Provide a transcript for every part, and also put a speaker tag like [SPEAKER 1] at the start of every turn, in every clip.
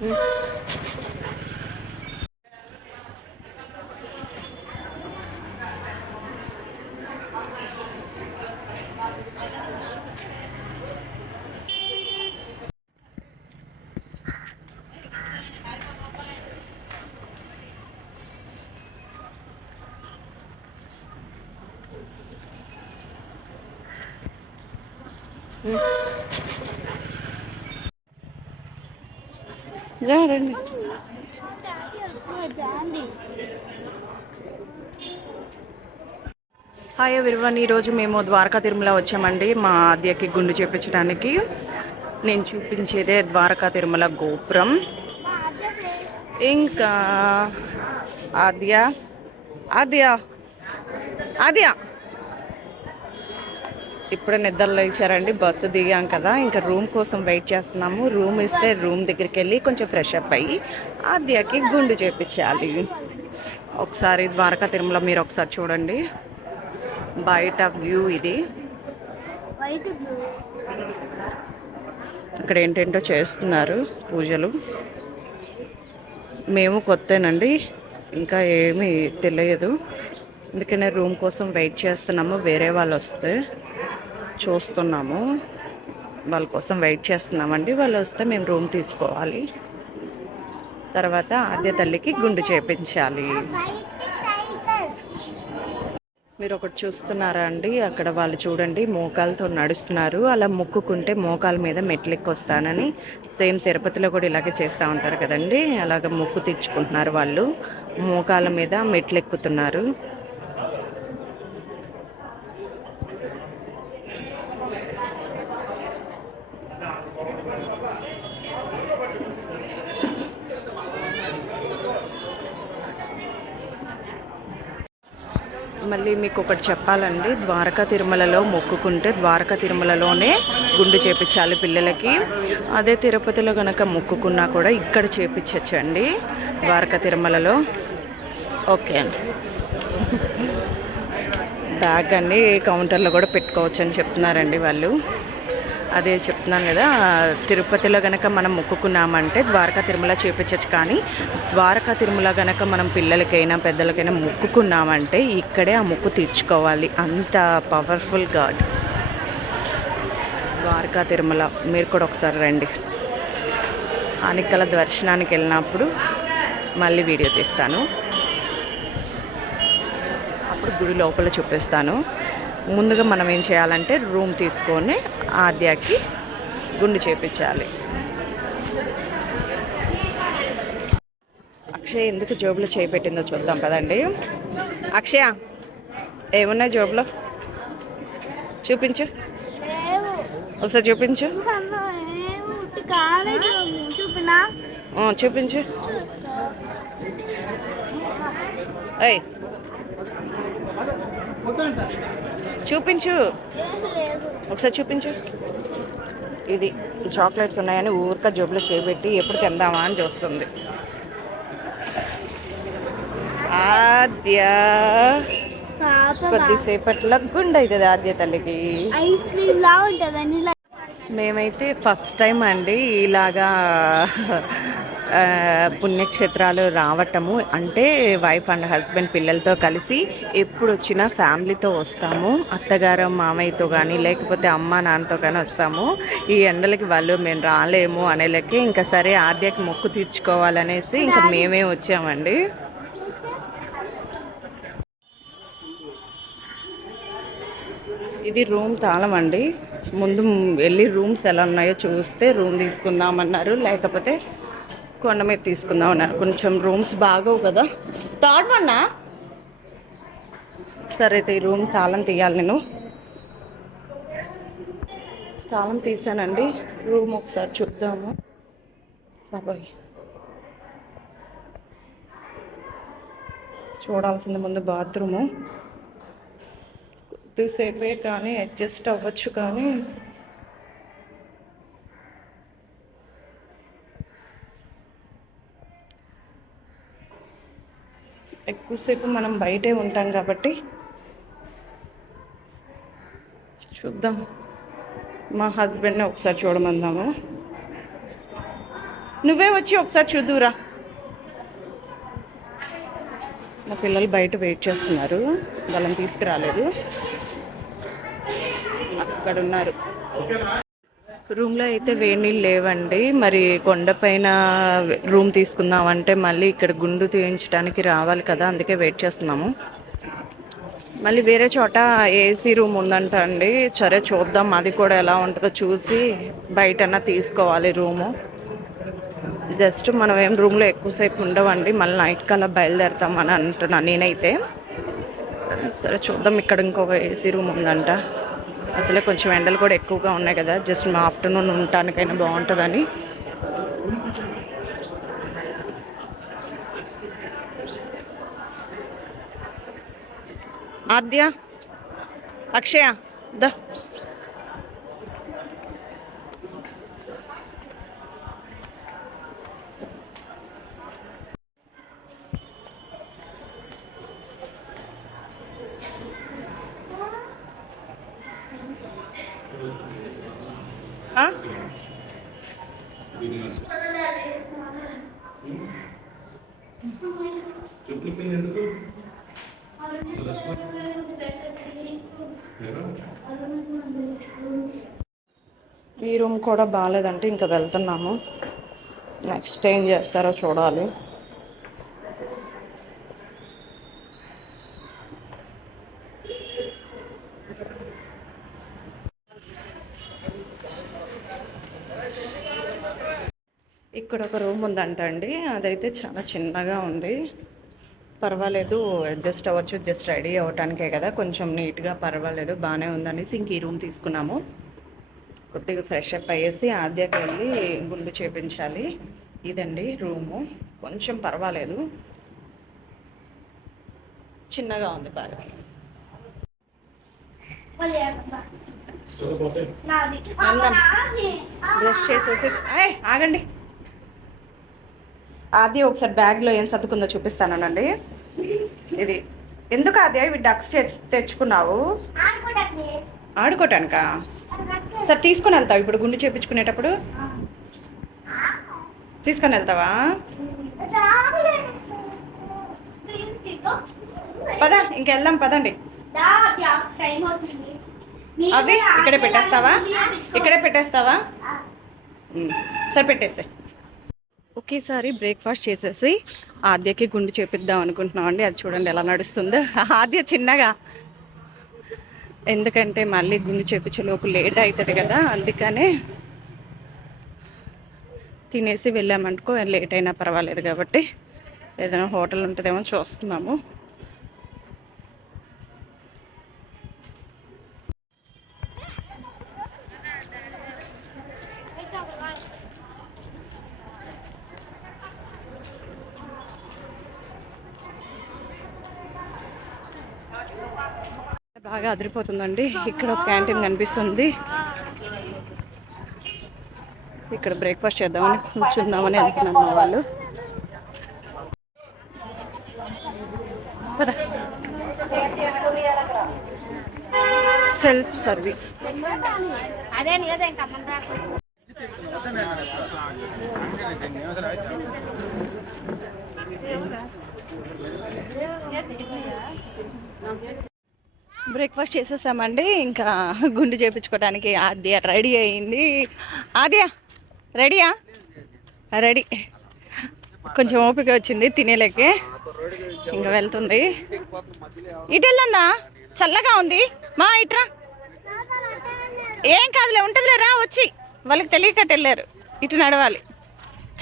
[SPEAKER 1] రా రండి hi everyone ఈరోజు మేము ద్వారకా తిరుమల వచ్చామండి. మా ఆద్యకి గుండు చేపించడానికి. నేను చూపించేదే ద్వారకా తిరుమల గోపురం. ఇంకా ఆద్య ఆద్య ఆద్య. ఇప్పుడే నిద్రలో ఇచ్చారండి బస్సు దిగాం కదా ఇంకా రూమ్ కోసం వెయిట్ చేస్తున్నాము. రూమ్ ఇస్తే రూమ్ దగ్గరికి వెళ్ళి కొంచెం ఫ్రెష్ అప్ అయ్యి ఆద్యకి గుండు చేపించాలి. ఒకసారి ద్వారకా తిరుమల మీరు ఒకసారి చూడండి. బయట వ్యూ ఇది. ఇక్కడ ఏంటేంటో చేస్తున్నారు పూజలు. మేము కొత్తేనండి ఇంకా ఏమీ తెలియదు. అందుకనే రూమ్ కోసం వెయిట్ చేస్తున్నాము వేరే వాళ్ళు వస్తే. చూస్తున్నాము. వాళ్ళ కోసం వెయిట్ చేస్తున్నామండి. వాళ్ళు వస్తే మేము రూమ్ తీసుకోవాలి. తర్వాత ఆద్య తల్లికి గుండు చేపించాలి. మీరు ఒకటి చూస్తున్నారా అండి? అక్కడ వాళ్ళు చూడండి మోకాలతో నడుస్తున్నారు. అలా మొక్కుకుంటే మోకాల మీద మెట్లెక్కి వస్తానని సేమ్ తిరుపతిలో కూడా ఇలాగే చేస్తూ ఉంటారు కదండి. అలాగ మొక్కు తీర్చుకుంటున్నారు వాళ్ళు. మోకాల మీద మెట్లెక్కుతున్నారు. మళ్ళీ మీకు ఒకటి చెప్పాలండి. ద్వారకా తిరుమలలో మొక్కుకుంటే ద్వారకా తిరుమలలోనే గుండు చేపించాలి పిల్లలకి. అదే తిరుపతిలో కనుక మొక్కుకున్నా కూడా ఇక్కడ చేపించచ్చండి ద్వారకా తిరుమలలో. ఓకే అండి. బ్యాగ్ అండి కౌంటర్లో కూడా పెట్టుకోవచ్చు అని చెప్తున్నారండి వాళ్ళు. అదే చెప్తున్నాను కదా తిరుపతిలో గనక మనం మొక్కుకున్నామంటే ద్వారకా తిరుమల చేపించచ్చు. కానీ ద్వారకా తిరుమల గనక మనం పిల్లలకైనా పెద్దలకైనా మొక్కుకున్నామంటే ఇక్కడే ఆ మొక్కు తీర్చుకోవాలి. అంత పవర్ఫుల్ గాడ్ ద్వారకా తిరుమల మీరు కూడా ఒకసారి రండి. ఆనికల దర్శనానికి వెళ్ళినప్పుడు మళ్ళీ వీడియో తీస్తాను. అప్పుడు గుడి లోపల చూపిస్తాను. ముందుగా మనం ఏం చేయాలంటే రూమ్ తీసుకొని ఆద్యాకి గుండు చేపించాలి. అక్షయ్ ఎందుకు జోబులో చేపెట్టిందో చూద్దాం కదండి అక్షయ ఏమున్నాయి జోబులో? చూపించు. ఒకసారి చూపించు. చూపించు. ఏయ్. చూపించు. ఒకసారి చూపించు. ఇది చాక్లెట్స్ ఉన్నాయని ఊరిక జోబులో చేపెట్టి ఎప్పుడు తిందామా అని చూస్తుంది. ఆద్య. కొద్దిసేపట్లో గుండె అవుతుంది ఆద్య తల్లికి.
[SPEAKER 2] ఐస్ క్రీమ్ లా ఉంటుంది
[SPEAKER 1] మేమైతే ఫస్ట్ టైం అండి ఇలాగా పుణ్యక్షేత్రాలు రావటము అంటే వైఫ్ అండ్ హస్బెండ్ పిల్లలతో కలిసి ఎప్పుడు వచ్చినా ఫ్యామిలీతో వస్తాము. అత్తగారు మామయ్యతో కానీ లేకపోతే అమ్మ నాన్నతో కానీ వస్తాము. ఈ ఎండలకి వాళ్ళు మేము రాలేము అనే లెక్క ఇంకా సరే ఆద్యకి మొక్కు తీర్చుకోవాలనేసి ఇంకా మేమే వచ్చామండి. ఇది రూమ్ తాళం అండి. ముందు వెళ్ళి రూమ్స్ ఎలా ఉన్నాయో చూస్తే రూమ్ తీసుకుందామన్నారు. లేకపోతే కొండ మీద తీసుకుందాం అన్నారు కొంచెం రూమ్స్ బాగోవు కదా. థర్డ్ వన్నా సరే అయితే ఈ రూమ్ తాళం తీయాలి నేను. తాళం తీసానండి. రూమ్ ఒకసారి చూద్దాము. బాబాయ్. చూడాల్సింది ముందు బాత్రూము. కొద్దిసేపే కానీ అడ్జస్ట్ అవ్వచ్చు కానీ ఎక్కువసేపు మనం బయటే ఉంటాం కాబట్టి చూద్దాం. మా హస్బెండ్ని ఒకసారి చూడమందాము? నువ్వే వచ్చి ఒకసారి చూద్దురా మా పిల్లలు బయట వెయిట్ చేస్తున్నారు. వాళ్ళని తీసుకురాలేదు. అక్కడ ఉన్నారు రూమ్లో అయితే వేడి నీళ్ళు లేవండి. మరి కొండపైన రూమ్ తీసుకుందామంటే మళ్ళీ ఇక్కడ గుండు తీయించడానికి రావాలి కదా అందుకే వెయిట్ చేస్తున్నాము. మళ్ళీ వేరే చోట ఏసీ రూమ్ ఉందంట అండి. సరే చూద్దాం అది కూడా ఎలా ఉంటుందో చూసి బయటన్నా తీసుకోవాలి రూము. జస్ట్ మనం ఏం రూమ్లో ఎక్కువసేపు ఉండవండి. మళ్ళీ నైట్ కల్లా బయలుదేరుతాం అని అంటున్నాను నేనైతే. సరే చూద్దాం ఇక్కడ ఇంకొక ఏసీ రూమ్ ఉందంట. అసలే కొంచెం ఎండలు కూడా ఎక్కువగా ఉన్నాయి కదా జస్ట్ మా ఆఫ్టర్నూన్ ఉండటానికైనా బాగుంటుందని. ఆద్య అక్షయ ద. కూడా బాగాలేదంటే ఇంకా వెళ్తున్నాము. నెక్స్ట్ ఏం చేస్తారో చూడాలి. ఇక్కడ ఒక రూమ్ ఉందంట అండి. అదైతే చాలా చిన్నగా ఉంది. పర్వాలేదు అడ్జస్ట్ అవ్వచ్చు జస్ట్ రెడీ అవ్వటానికే కదా. కొంచెం నీట్గా పర్వాలేదు బాగానే ఉందనేసి ఇంక ఈ రూమ్ తీసుకున్నాము. కొద్దిగా ఫ్రెష్ అప్ అయ్యేసి ఆద్యకి వెళ్ళి గుండు చేపించాలి. ఇదండి రూము. కొంచెం పర్వాలేదు. చిన్నగా ఉంది బాగా. బ్రష్ చేసేసి ఆగండి. ఆది ఒకసారి బ్యాగ్లో ఏం సర్దుకుందో చూపిస్తానండి ఇది. ఎందుకు ఆది ఇవి డక్స్ తెచ్చుకున్నావు? ఆడుకోటానికా? సరే తీసుకొని వెళ్తావు ఇప్పుడు గుండు చేపించుకునేటప్పుడు. తీసుకొని వెళ్తావా? పద ఇంకెళ్దాం పదండి. అవి ఇక్కడే పెట్టేస్తావా? ఇక్కడే పెట్టేస్తావా? సరే పెట్టేసే ఒకేసారి బ్రేక్ఫాస్ట్ చేసేసి ఆద్యకి గుండు చేపిద్దాం అనుకుంటున్నాం అండి అది చూడండి ఎలా నడుస్తుందో. ఆద్య చిన్నగా. ఎందుకంటే మళ్ళీ గుండు చేపించేలోపు లేట్ అవుతుంది కదా అందుకనే తినేసి వెళ్ళామనుకో లేట్ అయినా పర్వాలేదు కాబట్టి ఏదైనా హోటల్ ఉంటుందేమో చూస్తున్నాము. బాగా అదిరిపోతుందండి. ఇక్కడ ఒక క్యాంటీన్ కనిపిస్తుంది. ఇక్కడ బ్రేక్ఫాస్ట్ చేద్దామని కూర్చుందామని అనుకున్నాను మా వాళ్ళు. పద. Self service.
[SPEAKER 2] అదే
[SPEAKER 1] బ్రేక్ఫాస్ట్ చేసేసామండి. ఇంకా గుండు చేపించుకోవడానికి ఆద్య రెడీ అయింది. ఆద్య రెడీయా? రెడీ. కొంచెం ఓపిక వచ్చింది తినేలేకే. ఇంకా వెళ్తుంది. ఇటు వెళ్ళందా చల్లగా ఉంది. మా ఇట్రా ఏం కాదులే ఉంటుందిలే రా వచ్చి. వాళ్ళకి తెలియకట్టు వెళ్ళారు. ఇటు నడవాలి.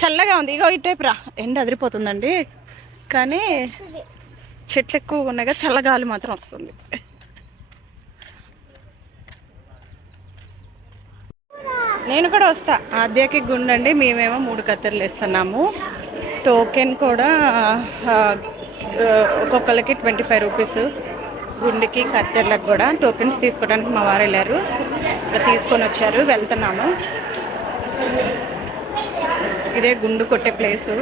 [SPEAKER 1] చల్లగా ఉంది. ఇగో ఇటేపు రా. ఎండ అదిరిపోతుందండి. కానీ చెట్లు ఎక్కువ ఉన్నాయి చల్లగాలి మాత్రం వస్తుంది. నేను కూడా వస్తా. ఆద్యకి గుండండి మేమేమో మూడు కత్తెరలు ఇస్తున్నాము టోకెన్ కూడా ఒక్కొక్కరికి ట్వంటీ ఫైవ్ రూపీస్. గుండెకి కత్తెరలకు కూడా టోకెన్స్ తీసుకోవడానికి మా వారు వెళ్ళారు. తీసుకొని వచ్చారు వెళ్తున్నాము. ఇదే గుండు కొట్టే ప్లేసు.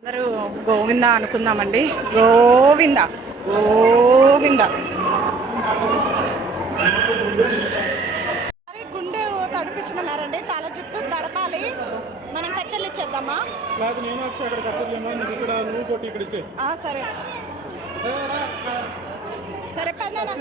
[SPEAKER 1] అందరూ గోవింద అనుకుందామండి. గోవింద. గోవింద. చేయించమన్నారండి తల జుట్టు తడపాలి. మనం కత్తెలు ఇచ్చేద్దామా?
[SPEAKER 3] నేను వచ్చి అక్కడ కట్టలేను నీకు ఇక్కడ నువ్వు కొట్టి ఇక్కడ ఇచ్చే
[SPEAKER 1] ఆ, సరే సరే పెద్దనా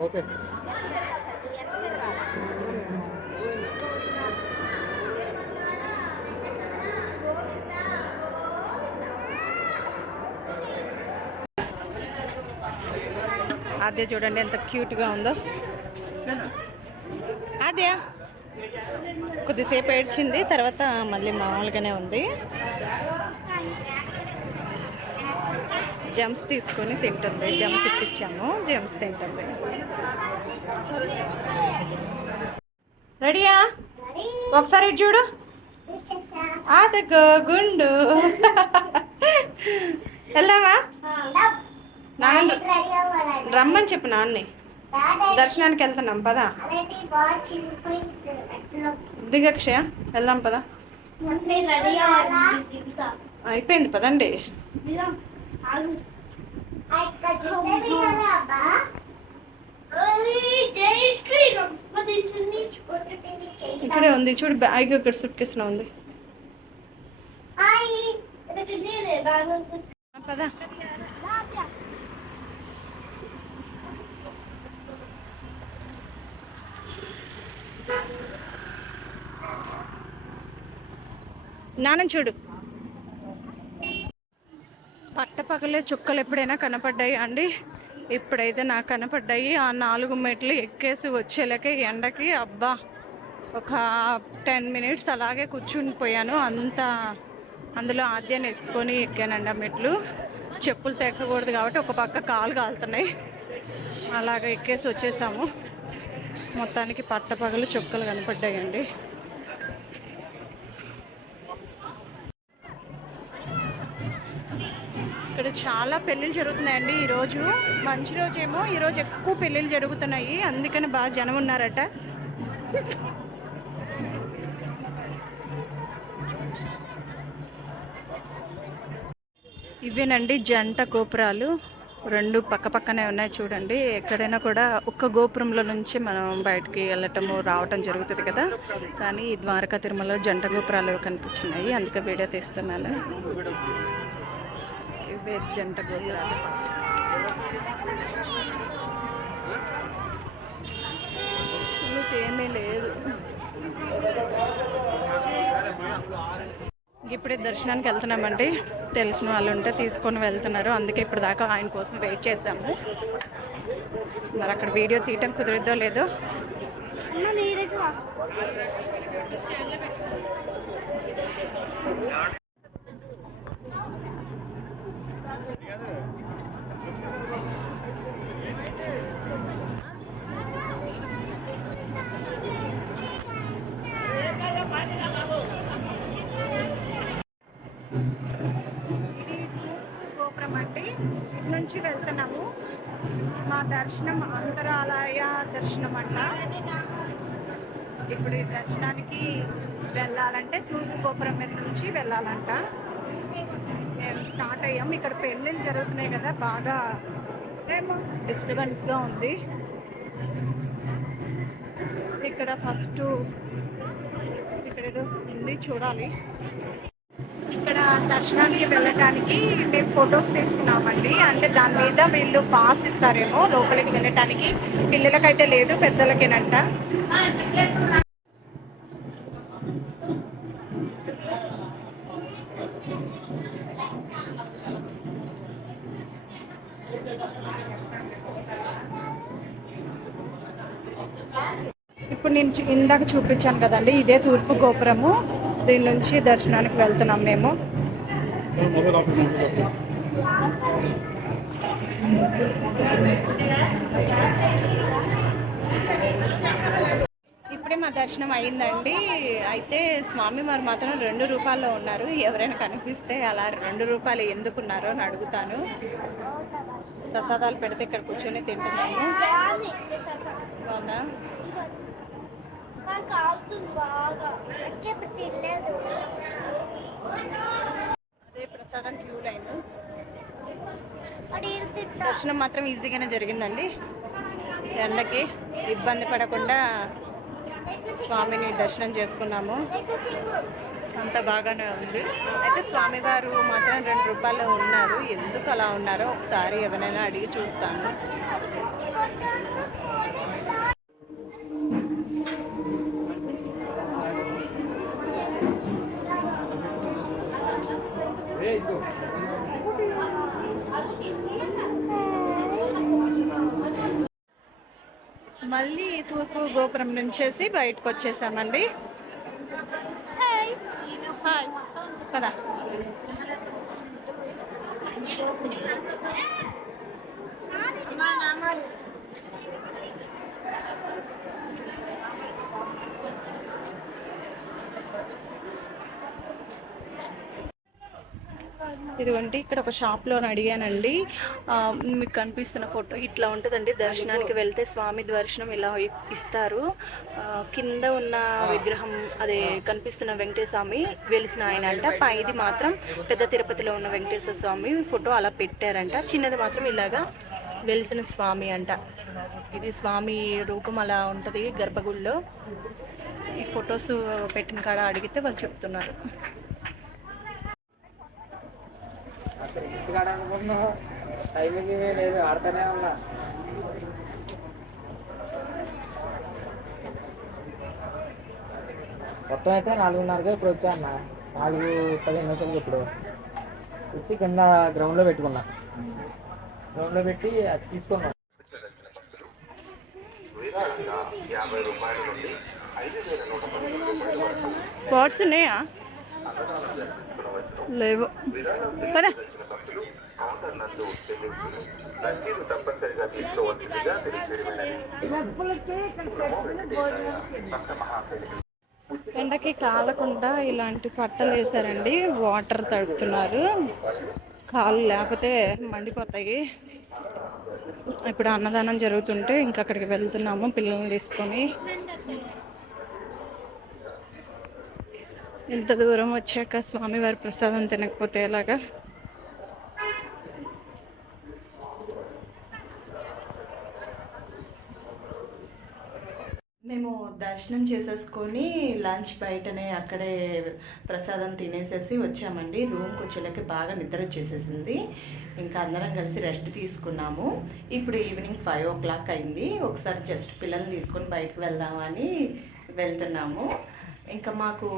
[SPEAKER 3] ఓకే
[SPEAKER 1] అదే చూడండి ఎంత క్యూట్గా ఉందో. అదే కొద్దిసేపు ఏడ్చింది తర్వాత మళ్ళీ మామూలుగానే ఉంది. జమ్స్ తీసుకొని తింటుంది. జమ్స్ ఇప్పించాము. జమ్స్ తింటుంది. రెడీయా? ఒకసారి చూడు. అదగో గుండు. వెళ్దామా? నాన్న రమ్మని చెప్పు నాన్నే దర్శనానికి వెళ్తున్నాం. పదా. దిగక్షయ వెళ్దాం పదా. అయిపోయింది. పదండి. ఇక్కడే ఉంది చూడు బ్యాగ్ ఇక్కడ సుట్ కేసులో ఉంది. పదా. నాన్న చూడు. పగలే చుక్కలు ఎప్పుడైనా కనపడ్డాయి అండి? ఇప్పుడైతే నాకు కనపడ్డాయి. ఆ నాలుగు మెట్లు ఎక్కేసి వచ్చేలకే ఎండకి. అబ్బా! ఒక టెన్ మినిట్స్ అలాగే కూర్చుని పోయాను. అంత అందులో ఆద్యాన్ని ఎత్తుకొని ఎక్కానండి ఆ మెట్లు. చెప్పులు తెక్కకూడదు కాబట్టి ఒక పక్క కాలు కాలుతున్నాయి. అలాగ ఎక్కేసి వచ్చేసాము. మొత్తానికి పట్టపగలు చుక్కలు కనపడ్డాయండి. ఇక్కడ చాలా పెళ్ళిళ్ళు జరుగుతున్నాయండి ఈరోజు మంచి రోజేమో ఈరోజు ఎక్కువ పెళ్ళిళ్ళు జరుగుతున్నాయి. అందుకని బాగా జనం ఉన్నారట. ఇవేనండి జంట గోపురాలు. రెండు పక్క పక్కనే ఉన్నాయి చూడండి. ఎక్కడైనా కూడా ఒక్క గోపురంలో నుంచి మనం బయటికి వెళ్ళటము రావటం జరుగుతుంది కదా. కానీ ద్వారకా తిరుమలలో జంట గోపురాలు కనిపించినాయి. అందుకే వీడియో తీస్తున్నాను. ఇవే జంట గోపురాలు ఏమీ లేదు ఇప్పుడే దర్శనానికి వెళ్తున్నామండి. తెలిసిన వాళ్ళు ఉంటే తీసుకొని వెళ్తున్నారు. అందుకే ఇప్పుడు దాకా ఆయన కోసం వెయిట్ చేసాము మరి అక్కడ వీడియో తీయటం కుదిరిద్దో లేదో. నుంచి వెళ్తున్నాము. మా దర్శనం అంతరాలయ దర్శనం అంట. ఇప్పుడు ఈ దర్శనానికి వెళ్ళాలంటే తూర్పు గోపురం మీద నుంచి వెళ్ళాలంట. మేము స్టార్ట్ అయ్యాము. ఇక్కడ పెళ్ళిళ్ళు జరుగుతున్నాయి కదా బాగా ఏమో డిస్టర్బెన్స్గా ఉంది. ఇక్కడ ఫస్ట్ ఇక్కడ ఏదో ఉంది చూడాలి. దర్శనానికి వెళ్ళటానికి మేము ఫొటోస్ తీసుకున్నామండి. అంటే దాని మీద వీళ్ళు పాస్ ఇస్తారేమో లోపలికి వెళ్ళటానికి. పిల్లలకైతే లేదు పెద్దలకేనంట. ఇప్పుడు నేను ఇందాక చూపించాను కదండి ఇదే తూర్పు గోపురము. దీని నుంచి దర్శనానికి వెళ్తున్నాం మేము. ఇప్పుడే మా దర్శనం అయిందండి. అయితే స్వామి వారు మాత్రం రెండు రూపాయల్లో ఉన్నారు. ఎవరైనా కనిపిస్తే అలా రెండు రూపాయలు ఎందుకున్నారో అని అడుగుతాను. ప్రసాదాలు పెడితే ఇక్కడ కూర్చొని తింటున్నాము.
[SPEAKER 2] బాగుందా? బాగా. తినలేదు.
[SPEAKER 1] అదే ప్రసాదం క్యూ లైన్. దర్శనం మాత్రం ఈజీగానే జరిగిందండి. ఎండకి ఇబ్బంది పడకుండా స్వామిని దర్శనం చేసుకున్నాము. అంత బాగానే ఉంది. అయితే స్వామివారు మాత్రం రెండు రూపాయలు ఉన్నారు. ఎందుకు అలా ఉన్నారో ఒకసారి ఎవరైనా అడిగి చూస్తాను. మళ్ళీ తూర్పు గోపురం నుంచేసి బయటకు వచ్చేసామండి హాయ్ పదా. ఇదిగోండి ఇక్కడ ఒక షాప్లో అడిగానండి. మీకు కనిపిస్తున్న ఫోటో ఇట్లా ఉంటుందండి. దర్శనానికి వెళ్తే స్వామి దర్శనం ఇలా ఇస్తారు. ఆ, కింద ఉన్న విగ్రహం అదే కనిపిస్తున్న వెంకటేశ్వర స్వామి వెలిసిన ఆయన అంట పైది మాత్రం పెద్ద తిరుపతిలో ఉన్న వెంకటేశ్వర స్వామి ఫోటో అలా పెట్టారంట. చిన్నది మాత్రం ఇలాగా వెలిసిన స్వామి అంట. ఇది స్వామి రూపం అలా ఉంటుంది గర్భగుడిలో. ఈ ఫొటోస్ పెట్టిన కాడ అడిగితే వాళ్ళు చెప్తున్నారు.
[SPEAKER 4] టైమింగ్ ఏమీ లేదు ఆడుతూనే ఉన్నా. మొత్తం అయితే నాలుగున్నరగా ఇప్పుడు వచ్చా అన్న. నాలుగు పదిహేను నిమిషాలకి ఇప్పుడు. వచ్చి కింద గ్రౌండ్లో పెట్టుకున్నా. గ్రౌండ్లో పెట్టి అది తీసుకున్నాం.
[SPEAKER 1] స్పాట్స్ ఉన్నాయా? లేవు. పదా ఎండకి కాలకుండా ఇలాంటి పట్టలు వేసారండి వాటర్ తడుపుతున్నారు. కాళ్ళు లేకపోతే మండిపోతాయి. ఇప్పుడు అన్నదానం జరుగుతుంటే ఇంకా అక్కడికి వెళ్తున్నాము పిల్లల్ని తీసుకొని. ఇంత దూరం వచ్చాక స్వామివారి ప్రసాదం తినకపోతే ఎలాగా? మేము దర్శనం చేసేసుకొని లంచ్ బయటనే అక్కడే ప్రసాదం తినేసేసి వచ్చామండి. రూమ్కి వచ్చేలాకి బాగా నిద్ర వచ్చేసేసింది. ఇంకా అందరం కలిసి రెస్ట్ తీసుకున్నాము. ఇప్పుడు ఈవినింగ్ ఫైవ్ ఓ క్లాక్ అయింది. ఒకసారి జస్ట్ పిల్లల్ని తీసుకొని బయటకు వెళ్దామని వెళ్తున్నాము. ఇంకా మాకు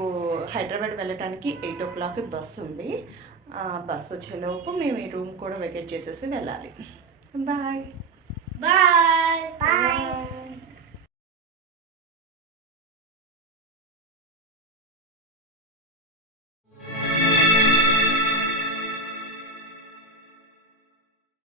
[SPEAKER 1] హైదరాబాద్ వెళ్ళటానికి ఎయిట్ ఓ క్లాక్ బస్ ఉంది. ఆ బస్ వచ్చేలోపు మేము ఈ రూమ్ కూడా వెకేట్ చేసేసి వెళ్ళాలి. బాయ్.